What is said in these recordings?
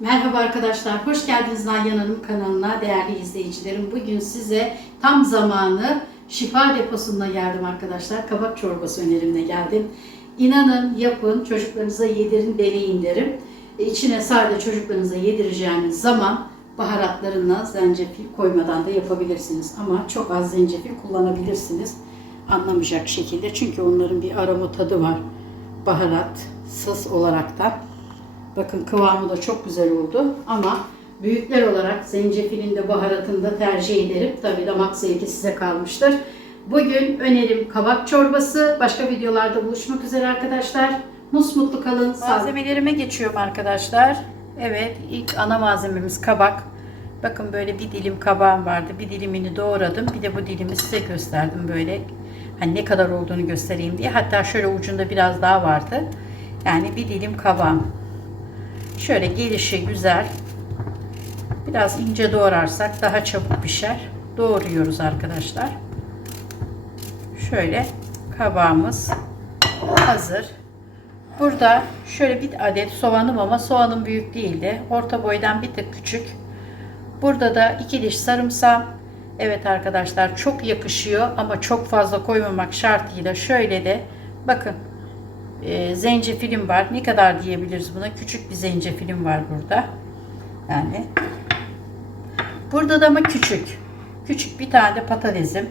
Merhaba arkadaşlar, hoş geldiniz Nalan Hanım kanalına değerli izleyicilerim. Bugün size tam zamanı şifa deposuna geldim arkadaşlar. Kabak çorbası önerimle geldim. İnanın, yapın, çocuklarınıza yedirin, deneyin derim. E, İçine sadece çocuklarınıza yedireceğiniz zaman baharatlarına zencefil koymadan da yapabilirsiniz. Ama çok az zencefil kullanabilirsiniz. Anlamayacak şekilde. Çünkü onların bir aroma tadı var. Baharat, sız olarak da. Bakın kıvamı da çok güzel oldu ama büyükler olarak zencefilin de baharatını da tercih ederim. Tabi damak zevki size kalmıştır. Bugün önerim kabak çorbası. Başka videolarda buluşmak üzere arkadaşlar. Musmutlu kalın. Malzemelerime geçiyorum arkadaşlar. Evet ilk ana malzememiz kabak. Bakın böyle bir dilim kabağım vardı. Bir dilimini doğradım. Bir de bu dilimi size gösterdim böyle. Hani ne kadar olduğunu göstereyim diye. Hatta şöyle ucunda biraz daha vardı. Yani bir dilim kabağım. Şöyle gelişi güzel. Biraz ince doğrarsak daha çabuk pişer. Doğruyoruz arkadaşlar. Şöyle kabağımız hazır. Burada şöyle bir adet soğanım ama soğanım büyük değildi. Orta boydan bir tık küçük. Burada da iki diş sarımsağım. Evet arkadaşlar çok yakışıyor ama çok fazla koymamak şartıyla şöyle de bakın e, zencefilim var. Ne kadar diyebiliriz buna? Küçük bir zencefilim var burada. Yani burada da ama küçük. Küçük bir tane patatesim.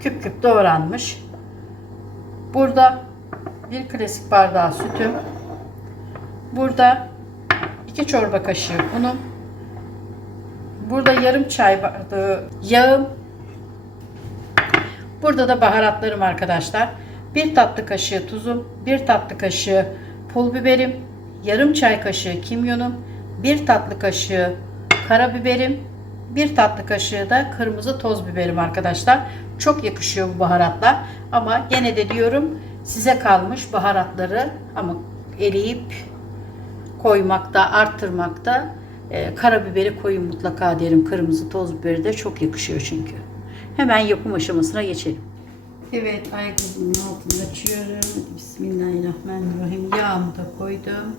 Küp küp doğranmış. Burada bir klasik bardağı sütüm. Burada iki çorba kaşığı unum. Burada yarım çay bardağı yağım. Burada da baharatlarım arkadaşlar. Bir tatlı kaşığı tuzum, bir tatlı kaşığı pul biberim, yarım çay kaşığı kimyonum, bir tatlı kaşığı karabiberim, bir tatlı kaşığı da kırmızı toz biberim arkadaşlar. Çok yakışıyor bu baharatlar. Ama gene de diyorum size kalmış baharatları ama eriyip koymakta, arttırmakta e, karabiberi koyun mutlaka derim. Kırmızı toz biberi de çok yakışıyor çünkü. Hemen yapım aşamasına geçelim. Evet ayakkabımın altını açıyorum. Bismillahirrahmanirrahim. Yağımı da koydum.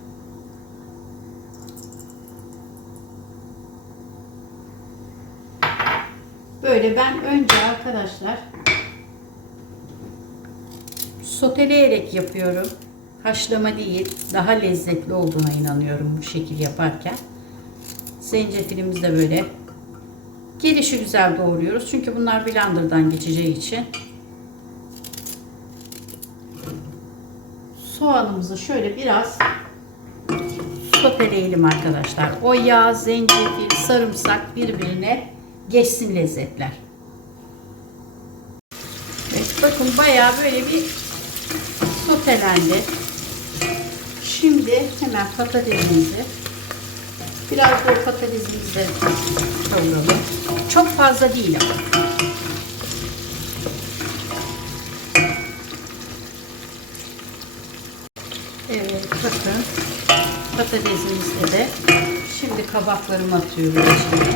Böyle ben önce arkadaşlar soteleyerek yapıyorum. Haşlama değil, daha lezzetli olduğuna inanıyorum bu şekil yaparken. Zencefilimizi de böyle gelişi güzel doğruyoruz. Çünkü bunlar blenderdan geçeceği için. Soğanımızı şöyle biraz soteleyelim arkadaşlar. O yağ, zencefil, sarımsak birbirine geçsin lezzetler. Evet, bakın bayağı böyle bir sotelendi. Şimdi hemen patatesimizi biraz da patatesimizi de kavuralım. Çok fazla değil ama. Evet bakın patatesimizde de şimdi kabaklarımı atıyorum içine.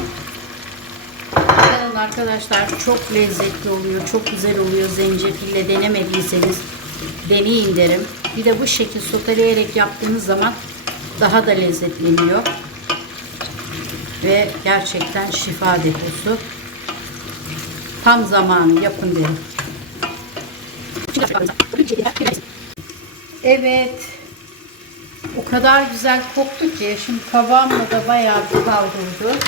İnanın arkadaşlar çok lezzetli oluyor. Çok güzel oluyor. Zencefille denemediyseniz deneyin derim. Bir de bu şekil soteleyerek yaptığınız zaman daha da lezzetleniyor. Ve gerçekten şifa deposu. Tam zamanı yapın derim. Evet. O kadar güzel koktu ki şimdi kabağımla da bayağı bir kavruldu.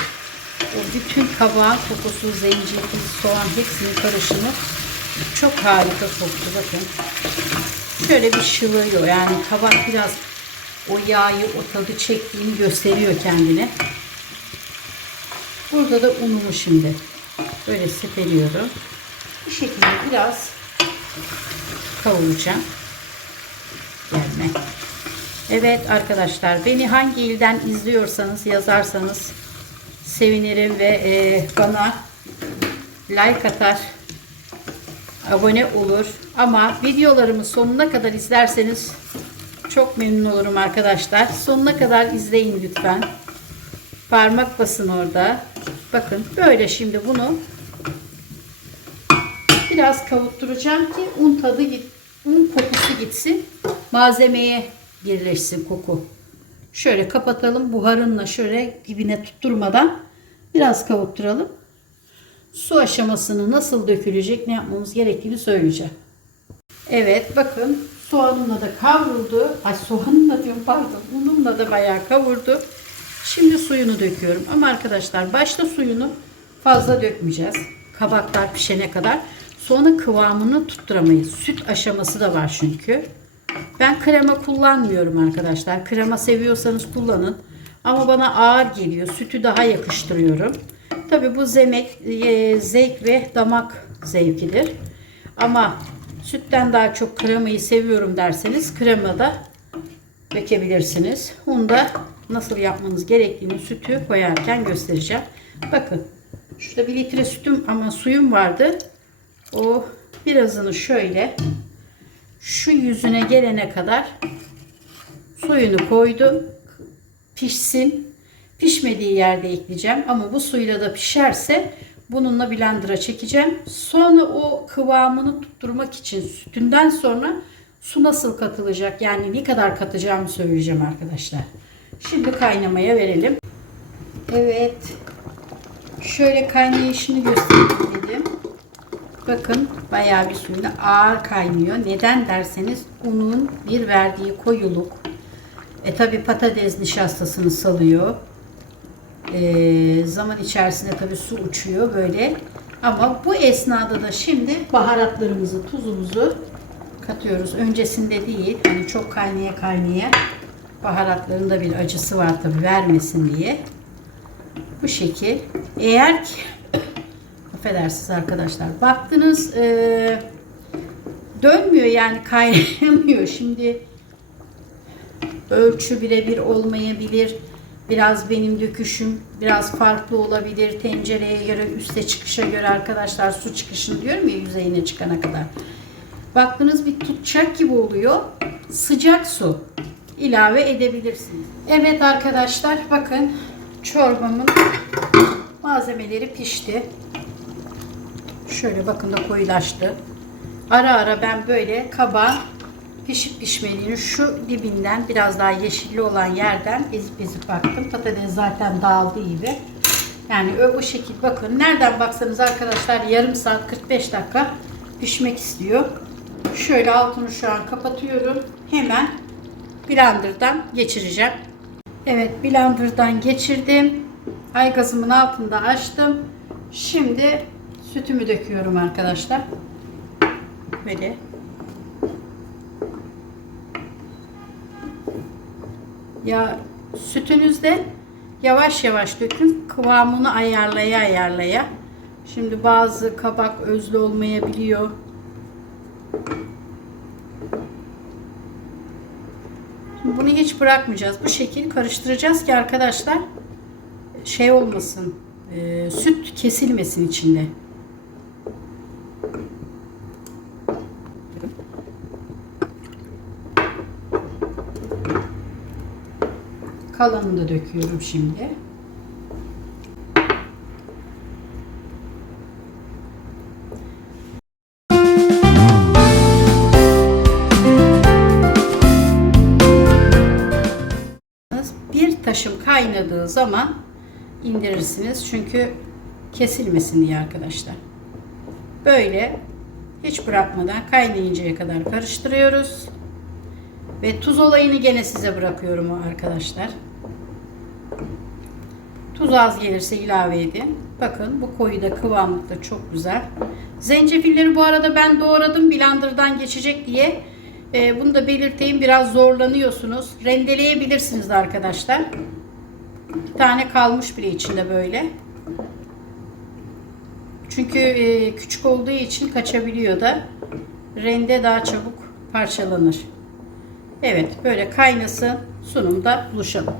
O bütün kabağın kokusu, zencefil, soğan hepsinin karışımı çok harika koktu bakın. Şöyle bir şılıyor yani kabak biraz o yağı, o tadı çektiğini gösteriyor kendine. Burada da unumu şimdi böyle sepeliyorum. Bu şekilde biraz kavuracağım. Gelme. Evet arkadaşlar beni hangi ilden izliyorsanız yazarsanız sevinirim ve e, bana like atar abone olur. Ama videolarımı sonuna kadar izlerseniz çok memnun olurum arkadaşlar. Sonuna kadar izleyin lütfen. Parmak basın orada. Bakın böyle şimdi bunu biraz kavutturacağım ki un tadı un kokusu gitsin. Malzemeye birleşsin koku Şöyle kapatalım. Buharınla şöyle dibine tutturmadan biraz kavurtturalım. Su aşamasını nasıl dökülecek, ne yapmamız gerektiğini söyleyeceğim. Evet bakın soğanımla da kavruldu. Ay soğanımla diyorum pardon. Unumla da bayağı kavurdu. Şimdi suyunu döküyorum. Ama arkadaşlar başta suyunu fazla dökmeyeceğiz. Kabaklar pişene kadar. Sonra kıvamını tutturamayız. Süt aşaması da var çünkü. Ben krema kullanmıyorum arkadaşlar. Krema seviyorsanız kullanın. Ama bana ağır geliyor. Sütü daha yakıştırıyorum. Tabi bu zemek, e, zevk ve damak zevkidir. Ama sütten daha çok kremayı seviyorum derseniz krema da dökebilirsiniz. Onu da nasıl yapmanız gerektiğini sütü koyarken göstereceğim. Bakın şurada bir litre sütüm ama suyum vardı. O birazını şöyle şu yüzüne gelene kadar suyunu koydum. Pişsin. Pişmediği yerde ekleyeceğim. Ama bu suyla da pişerse bununla blender'a çekeceğim. Sonra o kıvamını tutturmak için sütünden sonra su nasıl katılacak yani ne kadar katacağımı söyleyeceğim arkadaşlar. Şimdi kaynamaya verelim. Evet. Şöyle kaynayışını göstereyim dedim. Bakın bayağı bir suyla ağır kaynıyor. Neden derseniz unun bir verdiği koyuluk. E tabi patates nişastasını salıyor. E, zaman içerisinde tabi su uçuyor böyle. Ama bu esnada da şimdi baharatlarımızı, tuzumuzu katıyoruz. Öncesinde değil. Hani çok kaynaya kaynaya baharatların da bir acısı var tabi vermesin diye. Bu şekil. Eğer ki affedersiniz arkadaşlar. Baktınız e, dönmüyor yani kaynamıyor. Şimdi ölçü birebir olmayabilir. Biraz benim döküşüm biraz farklı olabilir. Tencereye göre, üste çıkışa göre arkadaşlar su çıkışını diyorum ya yüzeyine çıkana kadar. Baktınız bir tutacak gibi oluyor. Sıcak su ilave edebilirsiniz. Evet arkadaşlar bakın çorbamın malzemeleri pişti. Şöyle bakın da koyulaştı. Ara ara ben böyle kaba pişip pişmediğini şu dibinden biraz daha yeşilli olan yerden ezip ezip baktım. Patates zaten dağıldı gibi. Yani o şekil bakın. Nereden baksanız arkadaşlar yarım saat 45 dakika pişmek istiyor. Şöyle altını şu an kapatıyorum. Hemen blenderdan geçireceğim. Evet blenderdan geçirdim. Ay gazımın altında açtım. Şimdi sütümü döküyorum arkadaşlar. Böyle. Ya sütünüzde yavaş yavaş dökün. Kıvamını ayarlaya ayarlaya. Şimdi bazı kabak özlü olmayabiliyor. Şimdi bunu hiç bırakmayacağız. Bu şekil karıştıracağız ki arkadaşlar şey olmasın. e, süt kesilmesin içinde. Kalanını da döküyorum şimdi. Bir taşım kaynadığı zaman indirirsiniz. Çünkü kesilmesin diye arkadaşlar. Böyle hiç bırakmadan kaynayıncaya kadar karıştırıyoruz. Ve tuz olayını gene size bırakıyorum arkadaşlar. Tuz az gelirse ilave edin. Bakın bu koyu da kıvamlık da çok güzel. Zencefilleri bu arada ben doğradım blenderdan geçecek diye. Ee, bunu da belirteyim biraz zorlanıyorsunuz. Rendeleyebilirsiniz de arkadaşlar. Bir tane kalmış bile içinde böyle. Çünkü e, küçük olduğu için kaçabiliyor da. Rende daha çabuk parçalanır. Evet böyle kaynasın sunumda buluşalım.